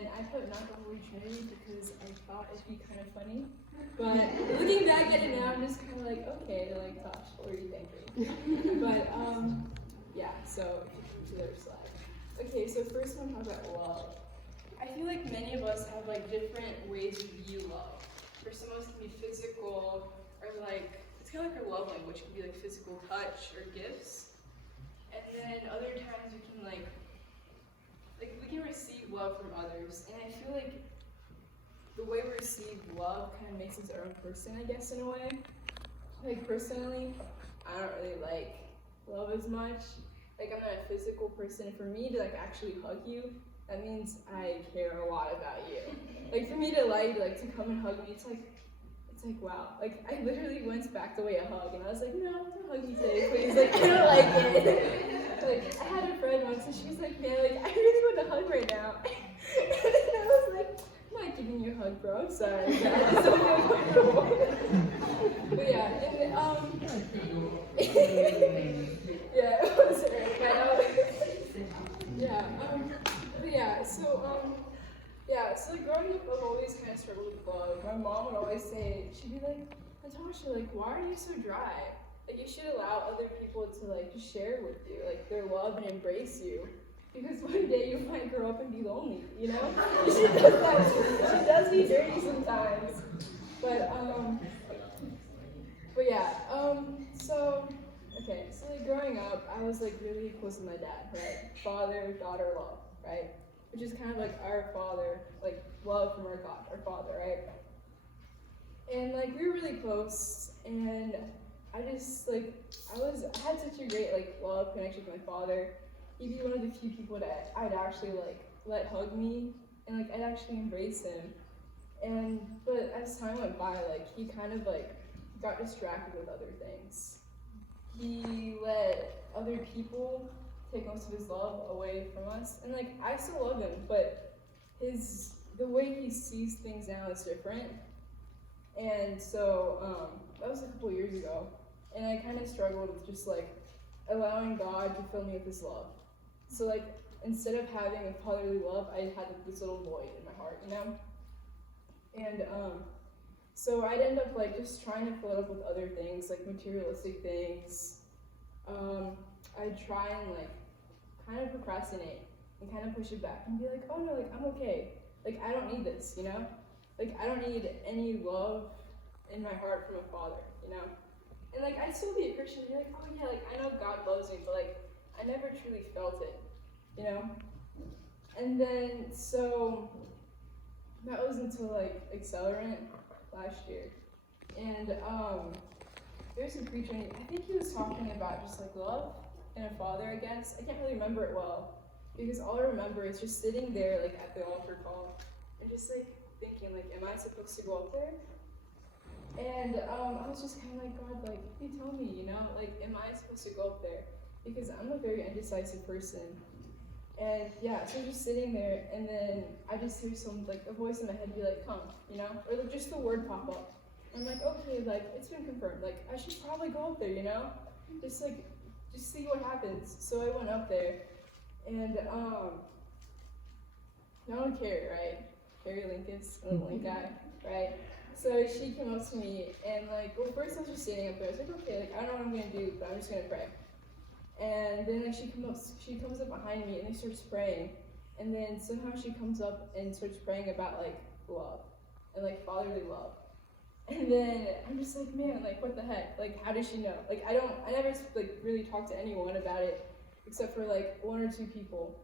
and I put not the Holy Trinity because I thought it'd be kind of funny. But looking back at it now, I'm just kind of like, okay, like, Tosh, what were you thinking? But, yeah, so to their slide. Okay, so first one, talk about love. I feel like many of us have like different ways we view love. For some of us, it can be physical, or like, it's kind of like our love language, it can be like physical touch or gifts. And then other times we can like we can receive love from others. And I feel like the way we receive love kind of makes us our own person, I guess, in a way. Like personally, I don't really like love as much. Like I'm not a physical person. For me to like actually hug you, that means I care a lot about you. Like for me to to come and hug me, it's like wow. Like I literally once backed away a hug and I was like, no, don't hug me today, please. Like I don't like it. Like I had a friend once and she was like, man, like I really want a hug right now. And I was like, I'm not giving you a hug, bro. I'm sorry. I just don't feel comfortable. But yeah, and yeah, it was right. So like growing up, I've always kind of struggled with love. My mom would always say, she'd be like, Natasha, like, why are you so dry? Like, you should allow other people to like just share with you, like their love and embrace you. Because one day you might grow up and be lonely, you know? She does that. She does me dirty sometimes. But yeah, so like growing up, I was like really close to my dad, right? Father, daughter, love, right? Which is kind of like our Father, like love from our God, our Father, right? And like we were really close, and I just like I had such a great like love connection with my father. He'd be one of the few people that I'd actually like let hug me, and like I'd actually embrace him. But as time went by, like he kind of like got distracted with other things. He let other people take most of his love away from us, and like I still love him, but the way he sees things now is different. And so that was a couple years ago, and I kind of struggled with just like allowing God to fill me with his love. So like instead of having a fatherly love, I had this little void in my heart, you know? And so I'd end up like just trying to fill it up with other things, like materialistic things. I'd try and like kind of procrastinate and kind of push it back and be like, oh no, like I'm okay. Like I don't need this, you know? Like I don't need any love in my heart from a father, you know? And like I'd still be a Christian and be like, oh yeah, like I know God loves me, but like I never truly felt it, you know? And then so that was until like Accelerant last year. And there's a preacher, and I think he was talking about just like love and a father, I guess. I can't really remember it well, because all I remember is just sitting there like at the altar call and just like thinking like, am I supposed to go up there? And I was just kind of like, God, like you tell me, you know, like am I supposed to go up there? Because I'm a very indecisive person. And yeah, so just sitting there, and then I just hear a voice in my head be like, come, you know, or like just the word pop up. I'm like, okay, like it's been confirmed, like I should probably go up there, you know, just see what happens. So I went up there, and known Carrie, right? Carrie Linkus, the link guy, right? So she came up to me, and like, well, first I was just sitting up there. I was like, okay, like I don't know what I'm gonna do, but I'm just gonna pray. And then like she comes up behind me, and they start praying. And then somehow she comes up and starts praying about like love and like fatherly love. And then I'm just like, man, like what the heck? Like how does she know? Like I never like really talked to anyone about it except for like one or two people.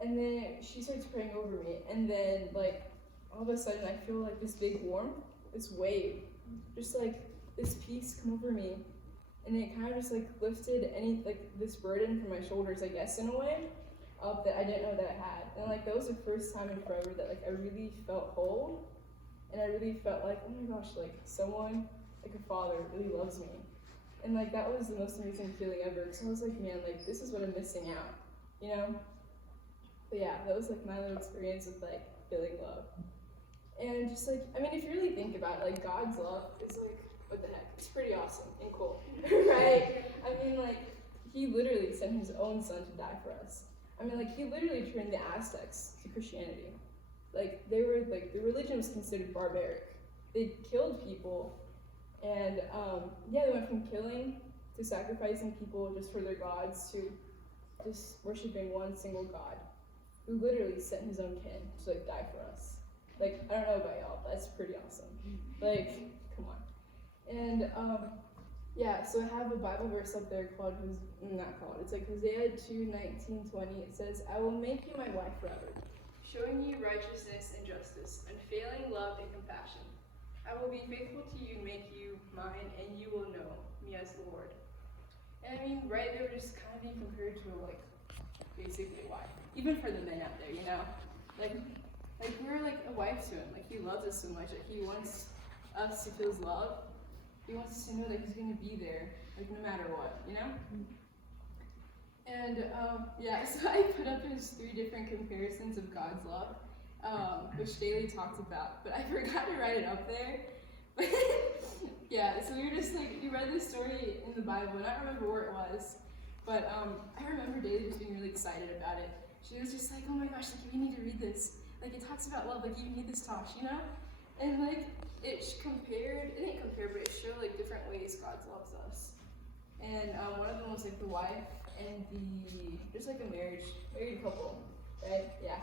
And then she starts praying over me, and then like all of a sudden I feel like this big warmth, this wave, just like this peace come over me. And it kind of just like lifted this burden from my shoulders, I guess, in a way, up that I didn't know that I had. And like that was the first time in forever that like I really felt whole, and I really felt like, oh my gosh, like someone, like a father, really loves me. And like that was the most amazing feeling ever. Because I was like, man, like this is what I'm missing out, you know? But yeah, that was like my little experience with like feeling love. And just like, I mean, if you really think about it, like God's love is like, what the heck? It's pretty awesome and cool, right? I mean, like, he literally sent his own son to die for us. I mean, like, he literally turned the Aztecs to Christianity. like they were like the religion was considered barbaric. They killed people, and yeah, they went from killing to sacrificing people just for their gods to just worshiping one single God who literally sent his own kin to like die for us. Like, I don't know about y'all, but that's pretty awesome. Like, come on. And yeah, so I have a Bible verse up there called, it's like Hosea 2:19-20. It says, I will make you my wife forever, showing you righteousness and justice, unfailing love and compassion. I will be faithful to you and make you mine, and you will know me as the Lord. And I mean, right, they were just kind of being compared to like, basically a wife. Even for the men out there, you know? Like we're like a wife to him. Like, he loves us so much. Like, he wants us to feel his love. He wants us to know that he's going to be there, like, no matter what, you know? And, yeah, so I put up his 3 different comparisons of God's love, which Daly talked about, but I forgot to write it up there. Yeah, so we were just like, we read this story in the Bible, and I don't remember where it was, but I remember Daly just being really excited about it. She was just like, oh my gosh, like, you need to read this. Like, it talks about love, like, you need this, Tosh, you know? And, like, it didn't compare, but it showed, like, different ways God loves us. And one of them was, like, the wife and just, like, a married couple, right? Yeah.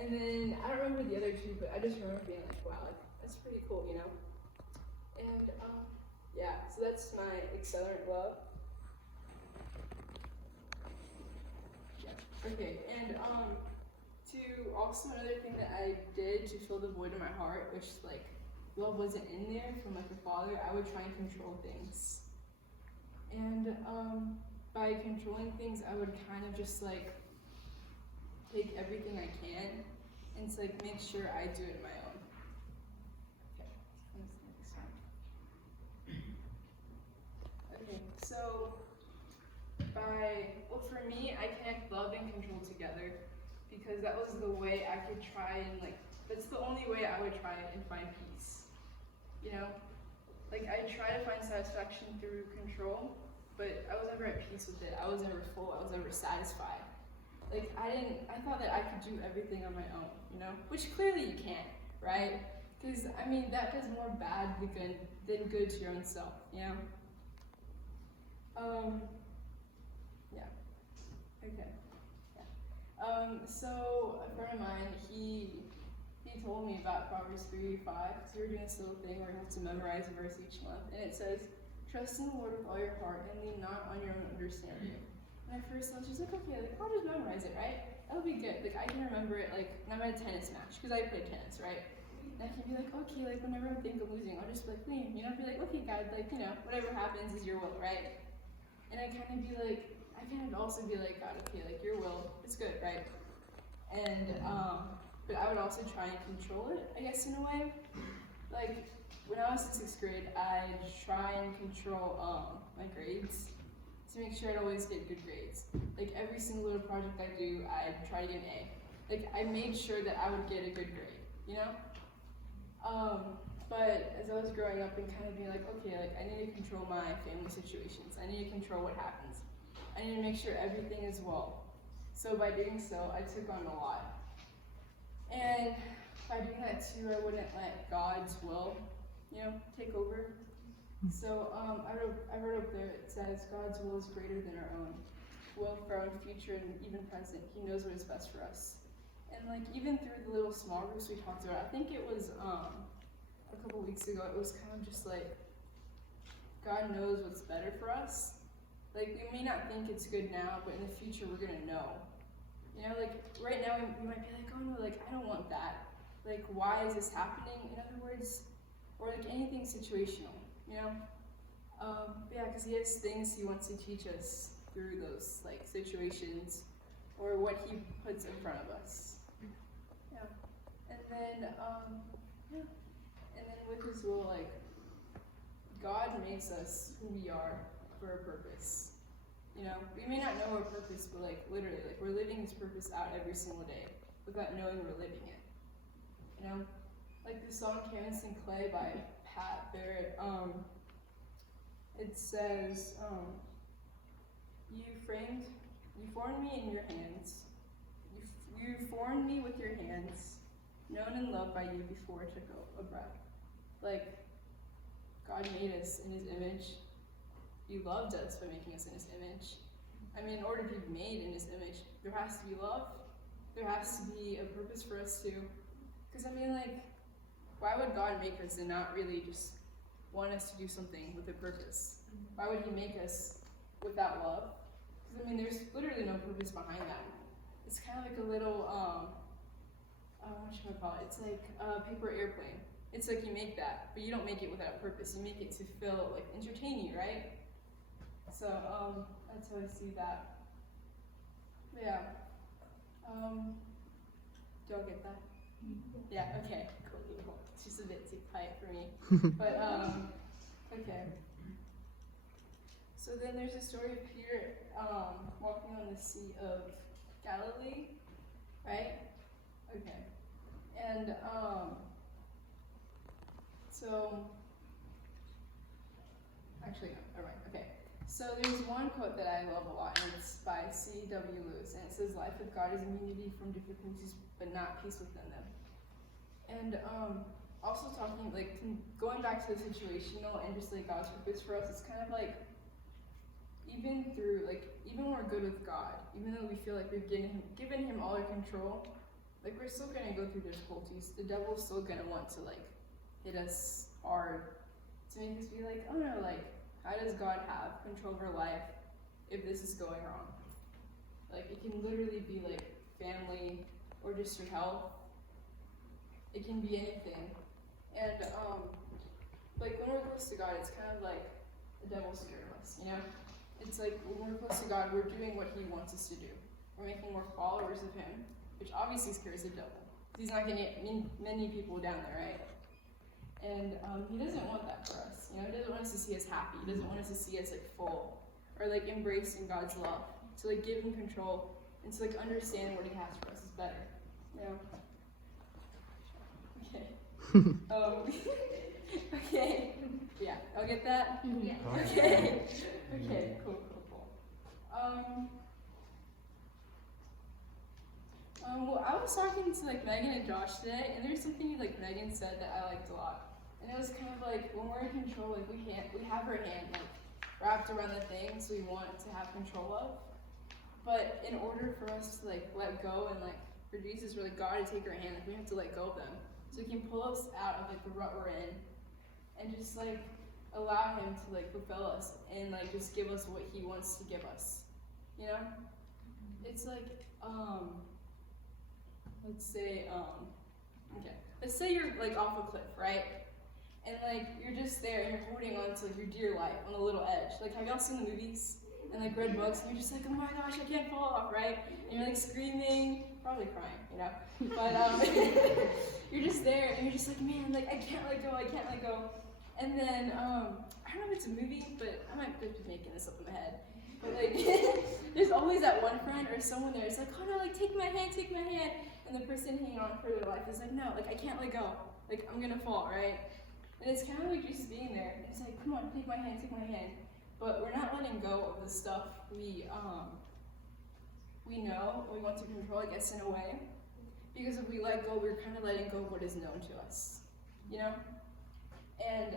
And then, I don't remember the other 2, but I just remember being like, wow, like, that's pretty cool, you know? And, yeah, so that's my accelerant love. Yeah. Okay, and, also another thing that I did to fill the void in my heart, which like love wasn't in there from like a father, I would try and control things. And by controlling things, I would kind of just like take everything I can and to like make sure I do it my own. Okay, so for me, I connect love and control together. Because that was the way I could try and that's the only way I would try and find peace. You know? Like, I try to find satisfaction through control, but I was never at peace with it. I was never full, I was never satisfied. Like, I thought that I could do everything on my own, you know? Which clearly you can't, right? Because, I mean, that does more bad than good to your own self, you know? Yeah. Okay. So a friend of mine, he told me about Proverbs 3:5, because we were doing this little thing where we have to memorize a verse each month, and it says, trust in the Lord with all your heart and lean not on your own understanding. And at first I was just like, okay, like, I'll just memorize it, right? That'll be good. Like, I can remember it, like, when I'm at a tennis match, because I play tennis, right? And I can be like, okay, like, whenever I think of losing, I'll just be like, lean, you know, be like, okay, God, like, you know, whatever happens is your will, right? And I kind of be like, I can also be like, God, okay, like, your will, it's good, right? And, but I would also try and control it, I guess, in a way. Like, when I was in 6th grade, I'd try and control my grades to make sure I'd always get good grades. Like, every single little project I do, I'd try to get an A. Like, I made sure that I would get a good grade, you know? But as I was growing up and kind of being like, okay, like, I need to control my family situations. I need to control what happens. I need to make sure everything is well. So by doing so, I took on a lot. And by doing that too, I wouldn't let God's will, you know, take over. So I wrote up there, it says, God's will is greater than our own. Will for our own future and even present. He knows what is best for us. And like, even through the little small groups we talked about, I think it was a couple weeks ago, it was kind of just like, God knows what's better for us. Like, we may not think it's good now, but in the future, we're gonna know. You know, like, right now, we might be like, oh no, like, I don't want that. Like, why is this happening? In other words, or like anything situational, you know? Yeah, because he has things he wants to teach us through those, like, situations, or what he puts in front of us. Yeah. And then, yeah. And then with his will, like, God makes us who we are for a purpose. You know, we may not know our purpose, but like literally, like we're living his purpose out every single day without knowing we're living it. You know, like the song "Canvas and Clay" by Pat Barrett. It says, "You formed me in your hands. You formed me with your hands. known and loved by you before it took a breath. Like, God made us in his image. He loved us by making us in his image. I mean, in order to be made in his image, there has to be love. There has to be a purpose for us to. Because, I mean, like, why would God make us and not really just want us to do something with a purpose? Why would he make us without love? Because, I mean, there's literally no purpose behind that. It's kind of like a little, what should I call it? It's like a paper airplane. It's like you make that, but you don't make it without purpose. You make it to fill, like, entertain you, right? So, that's how I see that. But yeah. Do y'all get that? Yeah, okay, cool. It's just a bit too quiet for me. But, okay. So then there's a story of Peter walking on the Sea of Galilee, right? Okay. And, actually, no, never mind, okay. So there's one quote that I love a lot, and it's by C.W. Lewis, and it says, "Life with God is immunity from difficulties, but not peace within them." And also talking, like, going back to the situational and just, like, God's purpose for us, it's kind of like, even when we're good with God, even though we feel like we've given him all our control, like, we're still going to go through difficulties. The devil's still going to want to, like, hit us hard to make us be like, oh no, like, how does God have control of our life if this is going wrong? Like, it can literally be, like, family or just your health. It can be anything. And, like, when we're close to God, it's kind of like the devil's scared of us, you know? It's like, when we're close to God, we're doing what he wants us to do. We're making more followers of him, which obviously scares the devil. He's not going to get many people down there, right? And he doesn't want that for us. You know, he doesn't want us to see us happy. He doesn't want us to see us, like, full or, like, embracing God's love. To, like, give him control and to, like, understand what he has for us is better. You know? Okay. Okay. Yeah, I'll get that? Yeah. Okay. Okay, cool. Well, I was talking to, like, Megan and Josh today, and there's something, like, Megan said that I liked a lot. And it was kind of like, when we're in control, like, we have our hand, like, wrapped around the things we want to have control of. But in order for us to, like, let go and, like, for Jesus or, like, God to take our hand, like, we have to let go of them. So he can pull us out of, like, the rut we're in and just, like, allow him to, like, fulfill us and, like, just give us what he wants to give us. You know? It's like, let's say, let's say you're, like, off a cliff, right? And, like, you're just there and you're holding on to, like, your dear life on a little edge. Like, have y'all seen the movies and, like, read books and you're just like, oh my gosh, I can't fall off, right? And you're, like, screaming, probably crying, you know? But you're just there and you're just like, man, like, I can't let go. And then, I don't know if it's a movie, but I might be making this up in my head. But, like, there's always that one friend or someone there who's like, oh no, like, take my hand. And the person hanging on for their life is like, no, like, I can't let go. Like, I'm gonna fall, right? And it's kind of like Jesus being there. And it's like, come on, take my hand. But we're not letting go of the stuff we know, we want to control, I guess, in a way. Because if we let go, we're kind of letting go of what is known to us, you know? And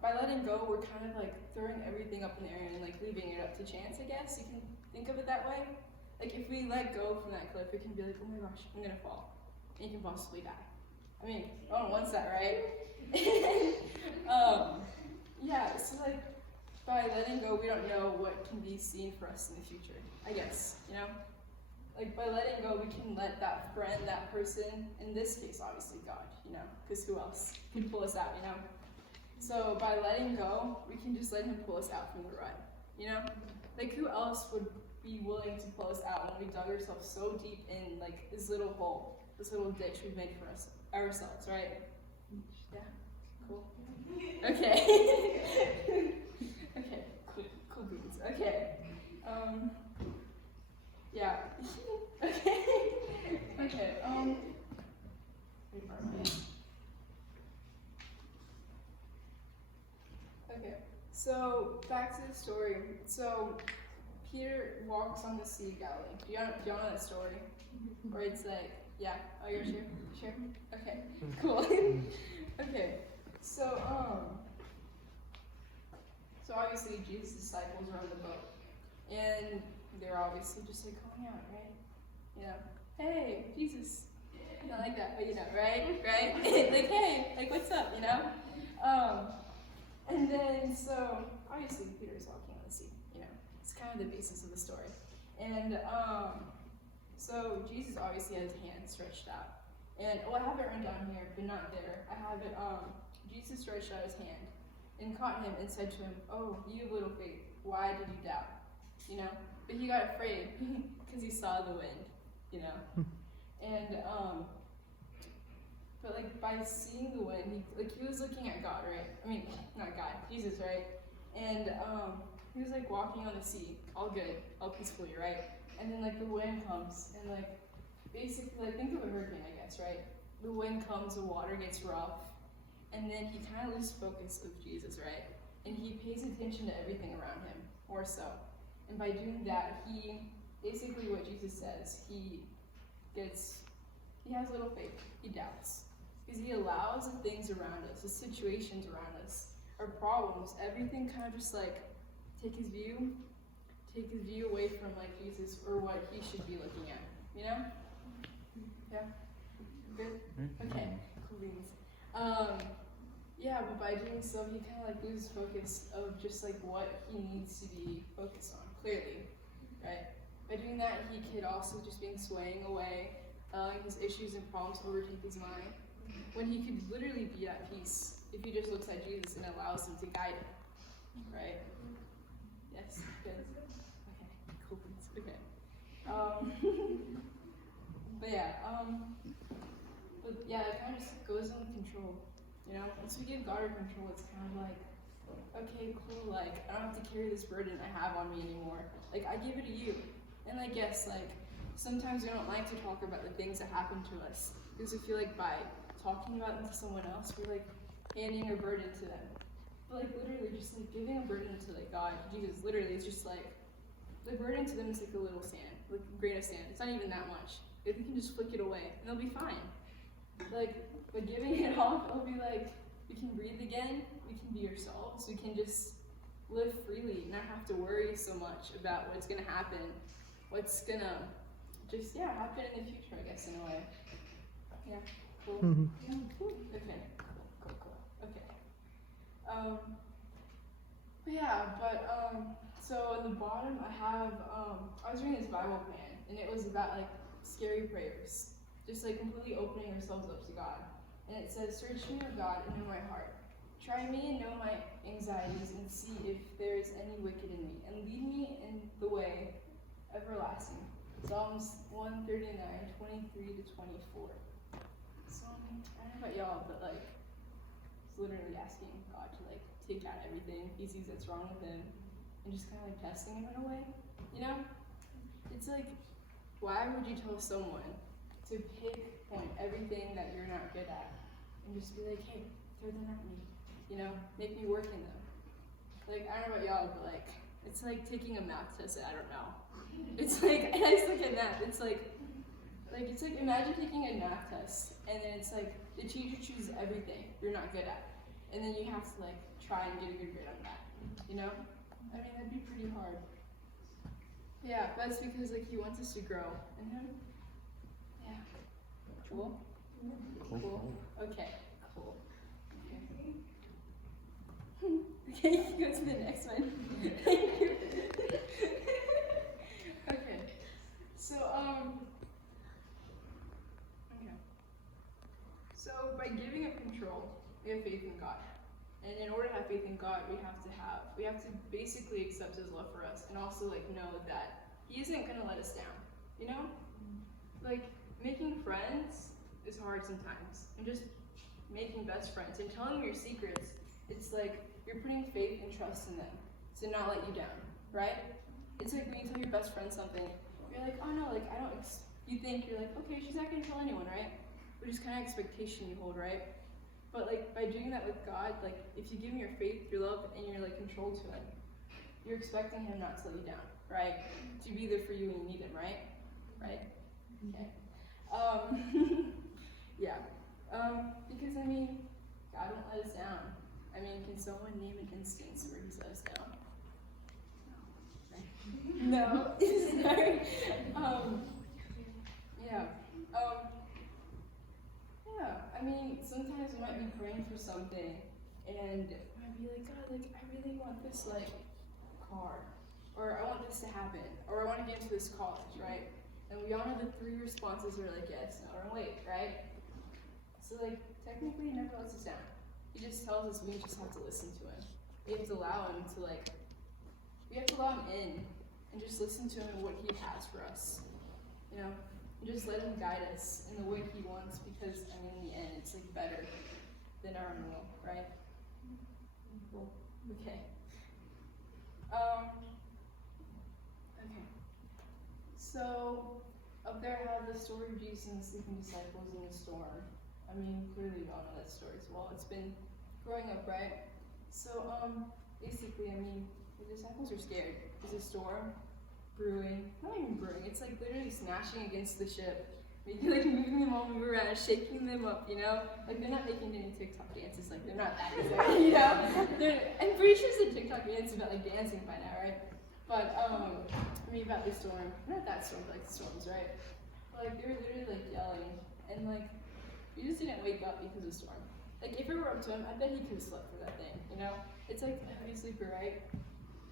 by letting go, we're kind of, like, throwing everything up in the air and, like, leaving it up to chance, I guess. You can think of it that way. Like, if we let go from that cliff, it can be like, oh my gosh, I'm gonna fall. And you can possibly die. I mean, no one wants that, right? Yeah, so, like, by letting go, we don't know what can be seen for us in the future, I guess, you know? Like, by letting go, we can let that friend, that person, in this case, obviously God, you know, because who else can pull us out, you know? So by letting go, we can just let him pull us out from the rut, you know? Like, who else would be willing to pull us out when we dug ourselves so deep in, like, this little hole, this little ditch we've made for ourselves, right? Yeah, cool. Okay. Okay, cool beans. Okay. Yeah. Okay. Okay. So back to the story. So Peter walks on the Sea of Galilee. Do y'all know that story? Where it's like Yeah. Oh, you're sure? Sure. Okay. Cool. Okay. So obviously Jesus' disciples are on the boat, and they're obviously just like calling out, right? You know, hey, Jesus. Not like that, but you know, right? Right? Like, hey, like, what's up, you know? And then, so, obviously, Peter's walking on the sea, you know? It's kind of the basis of the story. And, so, Jesus obviously has his hand stretched out. And, well, I have it written down here, but not there. I have it, Jesus stretched out his hand and caught him and said to him, oh, you of little faith, why did you doubt? You know? But he got afraid because he saw the wind, you know? And, but like by seeing the wind, he was looking at God, right? I mean, not God, Jesus, right? And he was like walking on the sea, all good, all peacefully, right? And then like the wind comes, and like basically, like think of a hurricane, I guess, right? The wind comes, the water gets rough, and then he kind of loses focus of Jesus, right? And he pays attention to everything around him, or so. And by doing that, he basically what Jesus says, he has little faith, he doubts. Because he allows the things around us, the situations around us, our problems, everything kind of just like take his view away from like Jesus or what he should be looking at, you know? Yeah? Good? Okay, cool beans. Yeah, but by doing so, he kind of like loses focus of just like what he needs to be focused on, clearly, right? By doing that, he could also just be swaying away, allowing his issues and problems overtake his mind, when he could literally be at peace if he just looks at Jesus and allows him to guide him, right? Yes, good. Okay, cool. Okay. But yeah, it kind of just goes on with control, you know? Once we give God our control, it's kind of like, okay, cool, like, I don't have to carry this burden I have on me anymore. Like, I give it to you. And like, yes, like, sometimes we don't like to talk about the things that happen to us, because we feel like by talking about them to someone else, we're like handing a burden to them. But like literally just like giving a burden to like God, Jesus, literally it's just like, the burden to them is like a little sand, like a grain of sand. It's not even that much. If we can just flick it away, and they'll be fine. Like, by giving it off, it'll be like, we can breathe again, we can be ourselves, we can just live freely, not have to worry so much about what's gonna happen, what's gonna just, happen in the future, I guess, in a way. Yeah. Cool. Okay. Cool. Okay. So in the bottom I have I was reading this Bible plan, and it was about like scary prayers, just like completely opening ourselves up to God. And it says, "Search me, O God, and know my heart. Try me and know my anxieties, and see if there is any wicked in me, and lead me in the way everlasting." Psalms 139, 23 to 24. So, I don't know about y'all, but like, it's literally asking God to like take out everything he sees that's wrong with him, and just kind of like testing him in a way, you know? It's like, why would you tell someone to pinpoint everything that you're not good at, and just be like, hey, throw them at me, you know, make me work in them? Like, I don't know about y'all, but like, it's like taking a math test that I don't know. It's like, and I just look at math, it's like imagine taking a math test, and then it's like, the teacher chooses everything you're not good at, and then you have to like, try and get a good grade on that, you know? I mean, that'd be pretty hard. Yeah, that's because like, he wants us to grow in him. Yeah. Cool? Cool. Okay, cool. Okay, go to the next one. Thank you. Okay. So, So by giving up control, we have faith in God. And in order to have faith in God, we have to basically accept his love for us, and also like know that he isn't gonna let us down. You know? Like, making friends is hard sometimes. And just making best friends and telling them your secrets, it's like you're putting faith and trust in them to not let you down, right? It's like when you tell your best friend something, you're like, oh no, like you think you're like, okay, she's not gonna tell anyone, right? Which is kind of expectation you hold, right? But like by doing that with God, like if you give him your faith, your love, and you're like controlled to him, you're expecting him not to let you down, right? To be there for you when you need him, right? Right? Okay. Yeah. Because I mean, God won't let us down. I mean, can someone name an instance where He's let us down? No. Sorry. Yeah. Yeah. I mean, sometimes we might be praying for something, and might be like, God, like I really want this like car, or I want this to happen, or I want to get into this college, right? And we all know the three responses are like yes, no, or wait, right? So like technically He never lets us down. He just tells us we just have to listen to Him. We have to allow Him to we have to allow Him in and just listen to Him and what He has for us. You know? And just let Him guide us in the way He wants, because I mean in the end it's like better than our own will, right? Well, okay. Okay. So up there I have the story of Jesus and the sleeping disciples in the storm. I mean, clearly you all know that story as well. It's been growing up, right? So, basically, I mean, the disciples are scared. There's a storm brewing. Not even brewing, it's like literally smashing against the ship. Moving them all move around, shaking them up, you know? Like, they're not making any TikTok dances, like, they're not that either, you know? I'm pretty sure it's a TikTok dance about, like, dancing by now, right? But, I mean, about the storm. Not that storm, but like the storms, right? But, like, they were literally, like, yelling. And, like, Jesus didn't wake up because of the storm. Like, if it were up to Him, I bet He could have slept through that thing, you know? It's like a heavy sleeper, right?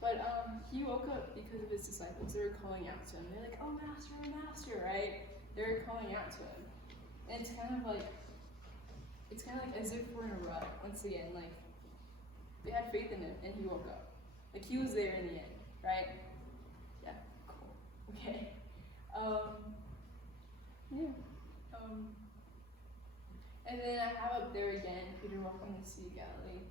But, He woke up because of His disciples. They were calling out to Him. They're like, oh, Master, right? They're calling out to Him. And it's kind of like as if we're in a rut, once again. Like, they had faith in Him, and He woke up. Like, He was there in the end, right? Yeah, cool. Okay. And then I have up there again, Peter walking the Sea of Galilee.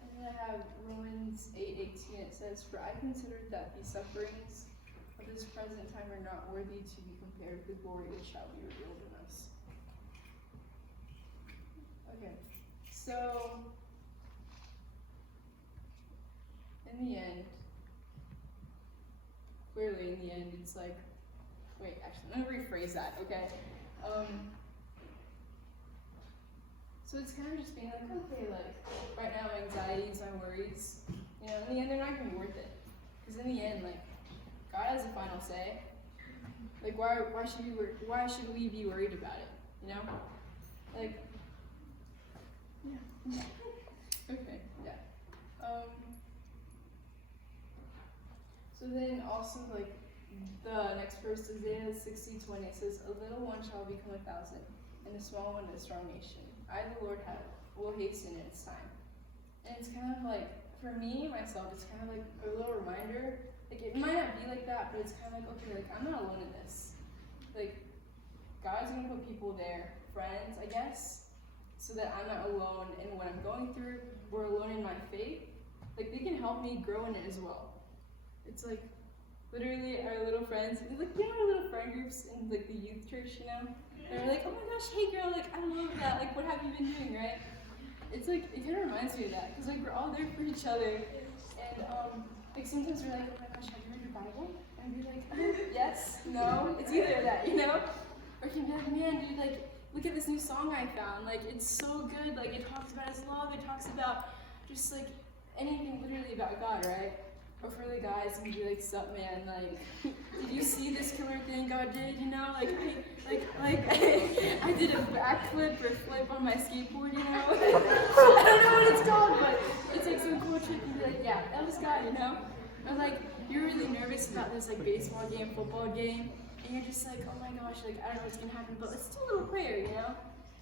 And then I have Romans 8:18. It says, "For I consider that the sufferings of this present time are not worthy to be compared with the glory which shall be revealed in us." Okay, so in the end, clearly in the end, it's like, wait, actually, let me rephrase that, okay? So it's kind of just being like, okay, like, right now, my anxieties, my worries, you know, in the end, they're not going to be worth it. Because in the end, like, God has the final say. Like, why should we be worried about it, you know? Like, yeah. Okay, yeah. So then also, like, the next verse, Isaiah 60:20, says, "A little one shall become 1,000, and a small one a strong nation. I, the Lord, will hasten in its time." And it's kind of like, for me, myself, it's kind of like a little reminder. Like, it might not be like that, but it's kind of like, okay, like, I'm not alone in this. Like, God's going to put people there, friends, I guess, so that I'm not alone in what I'm going through, or alone in my faith. Like, they can help me grow in it as well. It's like, literally, our little friends, like, you know, our little friend groups in, like, the youth church, you know? They're like, oh my gosh, hey girl, like, I love that, like, what have you been doing, right? It's like, it kind of reminds me of that, because, like, we're all there for each other, and, like, sometimes we're like, oh my gosh, have you read your Bible? And we're like, yes, no, it's either that, you know? Or you can be like, man, dude, like, look at this new song I found, like, it's so good, like, it talks about His love, it talks about just, like, anything literally about God, right? Or for the guys, and be like, sup, man, like, did you see this killer thing God did, you know? Like, I did a backflip or flip on my skateboard, you know? I don't know what it's called, but it's like some cool trick, and be like, yeah, that was God, you know? Or like, you're really nervous about this, like, baseball game, football game, and you're just like, oh my gosh, like, I don't know what's gonna happen, but let's do a little prayer, you know?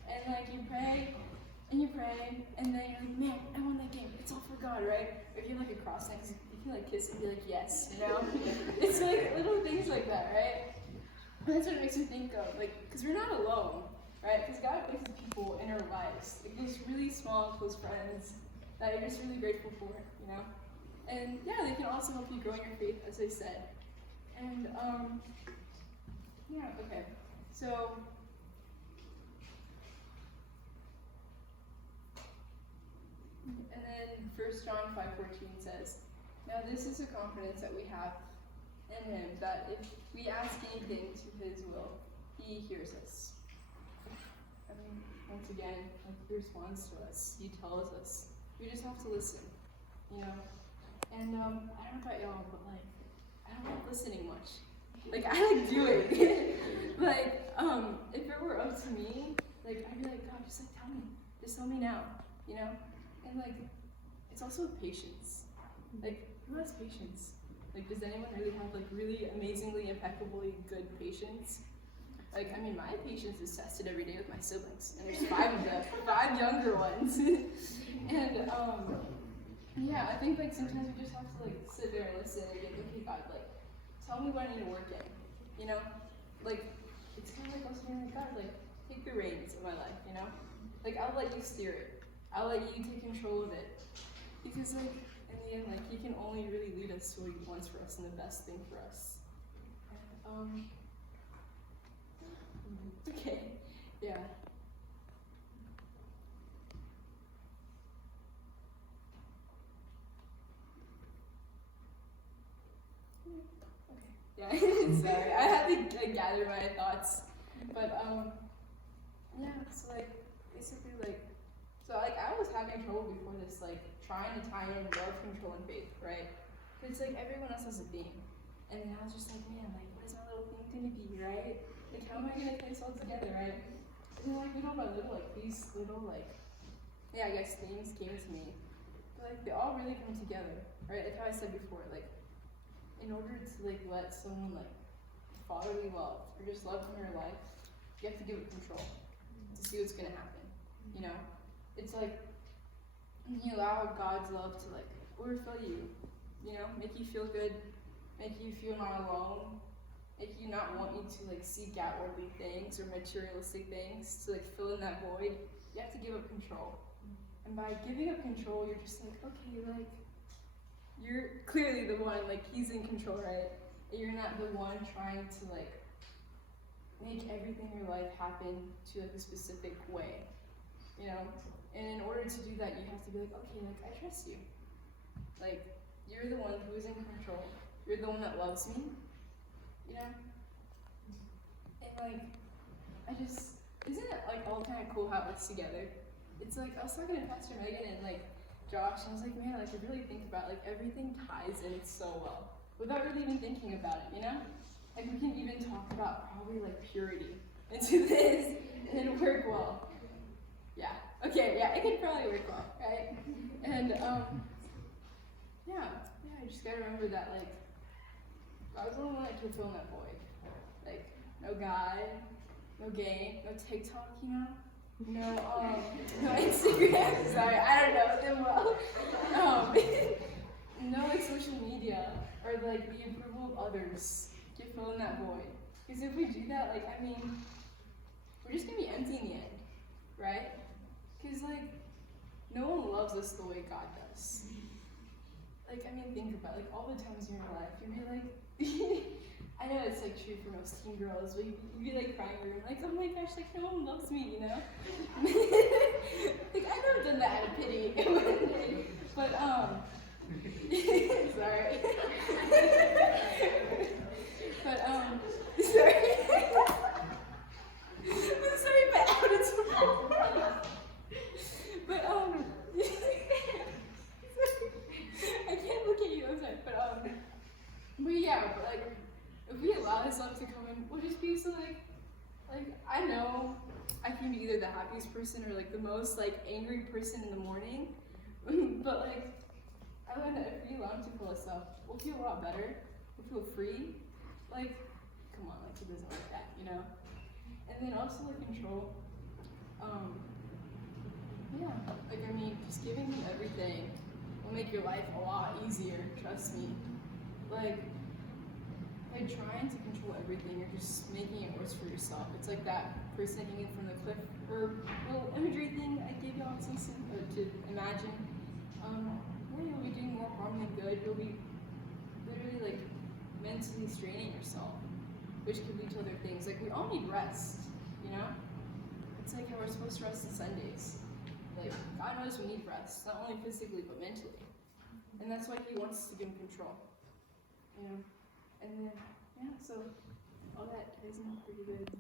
And like, you pray, and then you're like, man, I won that game, it's all for God, right? Or if you have like a cross next, you can like kiss and be like, yes, you know? It's like little things like that, right? And that's what it makes me think of, like, because we're not alone, right? Because God places people in our lives, like those really small, close friends that you're just really grateful for, you know? And yeah, they can also help you grow in your faith, as I said. And yeah, okay. So and then 1 John 5:14 says, Now this is a confidence that we have in him, that if we ask anything to his will, he hears us. I mean, once again, like, he responds to us, he tells us. We just have to listen, you know? And I don't know about y'all, but like, I don't like listening much. Like, I like doing. Like, if it were up to me, like, I'd be like, God, just like tell me now, you know? And like, it's also patience. Like, who has patience? Like, does anyone really have like really amazingly, impeccably good patience? Like, I mean, my patience is tested every day with my siblings, and there's 5 of them, 5 younger ones. And yeah, I think like sometimes we just have to like sit there and listen and be like, okay, God, like, tell me what I need to work in, you know? Like, it's kind of like also being like, God, like, take the reins of my life, you know? Like, I'll let you steer it. I'll let you take control of it. Because like, in the end, like, he can only really lead us to what he wants for us and the best thing for us. Okay, yeah. Yeah, sorry, I had to like, gather my thoughts, but yeah, so like, basically like, so like I was having trouble before this, like trying to tie in love, control, and faith, right? But it's like everyone else has a theme, and then I was just like, man, like what is my little theme gonna be, right? Like how am I gonna put this all together, right? And then like little by little, like these little like, yeah, I guess themes came to me, but like they all really come together, right? Like how I said before, like, in order to like let someone like fatherly love or just love in your life, you have to give it control to see what's gonna happen. You know, it's like you allow God's love to like overfill you. You know, make you feel good, make you feel not alone, make you not want you to like seek out worldly things or materialistic things to like fill in that void. You have to give up control, and by giving up control, you're just like, okay, like, you're clearly the one, like, he's in control, right? And you're not the one trying to, like, make everything in your life happen to, like, a specific way, you know? And in order to do that, you have to be like, okay, like, I trust you. Like, you're the one who is in control. You're the one that loves me, you know? And, like, isn't it, like, all kind of cool how it works together? It's like, I was talking to Pastor Megan and, like, Josh, and I was like, man, like, I really think about, like, everything ties in so well, without really even thinking about it, you know? Like, we can even talk about probably, like, purity into this, and it'll work well. Yeah, okay, yeah, it can probably work well, right? And, yeah, I just gotta remember that, like, I was the only one that could fill in that void. Like, no guy, no game, no TikTok, you know? No Instagram, sorry, I don't know them well. No, like, social media, or, like, the approval of others to fill in that void. Because if we do that, like, I mean, we're just gonna be empty in the end, right? Because, like, no one loves us the way God does. Like, I mean, think about it, like, all the times in your life, you'd be like, I know it's like true for most teen girls, but you'd be like crying and like, oh my gosh, like no one loves me, you know? Like I've never done that out of pity. But sorry. But sorry. I'm sorry if I outed someone. But I can't look at you, I'm sorry. But yeah, but like, if we allow this love to come in, we'll just be so like I know I can be either the happiest person or like the most like angry person in the morning, but like I learned that if we allow him to fill us up, we'll feel a lot better. We'll feel free. Like, come on, like it doesn't like that, you know. And then also like control. Yeah, like I mean, just giving him everything will make your life a lot easier. Trust me. Like trying to control everything, you're just making it worse for yourself. It's like that person hanging from the cliff, or little imagery thing I gave y'all to imagine. Yeah, you'll be doing more harm than good. You'll be literally like mentally straining yourself, which could lead to other things. Like we all need rest, you know? It's like how we're supposed to rest on Sundays. Like God knows we need rest, not only physically but mentally. And that's why he wants to be in control. You know? And then, yeah, so all that isn't pretty good.